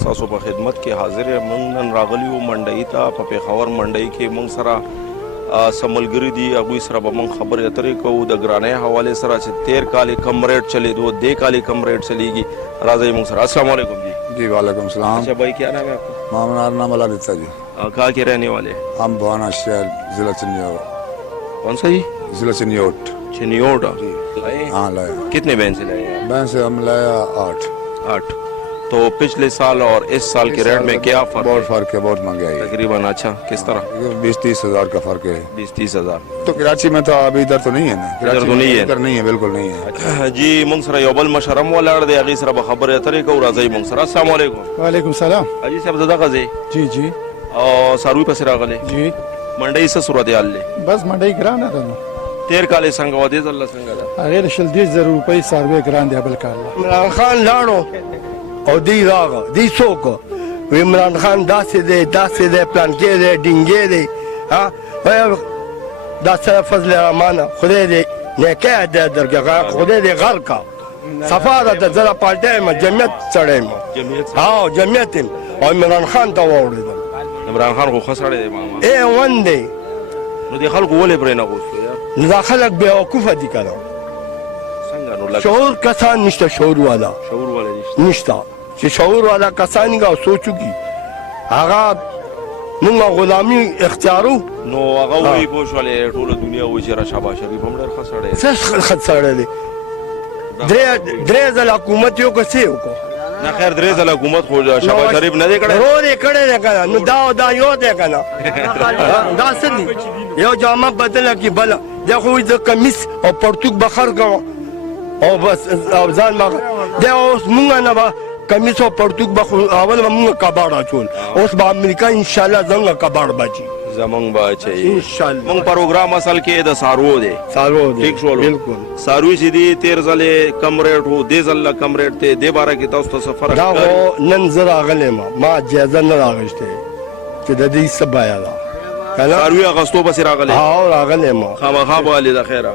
ستاسو په خدمت کې حاضر یم. موږ نن راغلي یو منډۍ ته په پېښور منډۍ کې موږ سره سملګري دي. هغوی سره به موږ خبرې اترې کوو د ګرانۍ حوالې سره چې تېر کال یې کم ریټ چلېدو دې کال یې کم ریټ چلېږي. راځئ موږ سره. السلام علیکم جی. جی وعلیکم السلام. اچھا بھائی کیا نام ہے آپ کا؟ मामला नाम अला देता जी. کہاں کے رہنے والے ہیں؟ हम भवाना शहर जिला चिन्योट. कौन सा जी? जिला चिन्योट. चिन्योट. हाँ लाया. कितने बहन से लाए हैं? बहन से हम लाया 8. तो पिछले साल और इस साल के रेट में क्या फर्क? बहुत फर्क है, बहुत महंगाई है. तकरीबन. अच्छा किस तरह? 20-30 हज़ार का फर्क है. 20-30 हज़ार. तो कराची में तो अभी इधर तो नहीं है ना. इधर तो नहीं है. इधर नहीं है, बिल्कुल नहीं है. जी موږ سره یو بل مشرم ولاړ دی. هغې سره به خبرې اترې کوو. راځئ موږ سره. السلام علیکم. وعلیکم السلام. حاجي صاحب زه دغه ځای جی جی او څاروي پسې راغلی. جی منډۍ څه صورتحال دی؟ بس منډۍ ګرانه ده نو. تېر کال یې څنګه وه؟ دې ځل څنګه ده؟ هغې د 30,000 روپۍ څاروی ګران دی بل کال. عمران خان لاړو او دی راغه دی څوک و عمران خان داسې دی پلانکې دی ډینګې دی. ها دا سره فضل رحمانه خدای دې نیکه دې درکړه، خدای دې غر کا صفا ده. زه د پالټۍ یم، جمعیت سړی یم. جمعیت یم او عمران خان ته واوړېدم. عمران خان خو ښه سړی دی ماما. ون دی. نو دې خلکو ولې پرې نه غوښتو یار؟ نو دا خلک بېوقوفه دي که نه. څنګه نو لکه شعور کسان نشته. شعور والا شعور ولې نشته؟ نشته چې شعور والا کسان وي او سوچ وکړي. هغه موږ غلامي اختیارو. نو هغه وایي پوه شولې ټوله دنیا وایي چې را شهباز شریف هم ډېر ښه سړی دی. څه ښه سړی دی. درې ځله حکومت یې وکړه، څه یې وکړو؟ نه خیر 3 ځله حکومت خو شهباز شریف نه دی کړی. ورور یې کړی دی که نه. نو دا یو دی که نه. دا څه دي؟ یو جامه بدله کړي بله. دی خو وایي زه کمیس او پرتوګ به خرڅ کوم او بس ځان به دی. اوس مونږ نه به کمیس او پرتوګ به خو اول به مونږ کباړ اچول. اوس به امریکا انشاءالله زموږ کباړ بچي زمونږ به اچوي انشاءالله. مونږ پروګرام اصل کې د څاروو دی. څاروو دی. ټیک شولو. بلکل. څاروي چې دي تېر ځلې کم ریټ و، دې ځل کم ریټ دی. دې باره کې تاسو ته څه فرق دا ښکاري؟ خو نن زه راغلی یم، ما جایزه نه راغوښتې چې د دې څه بیه ده که نه. څاروي اخیستو پسې راغلی؟ راغلی یم خامخا به والې ده خیره.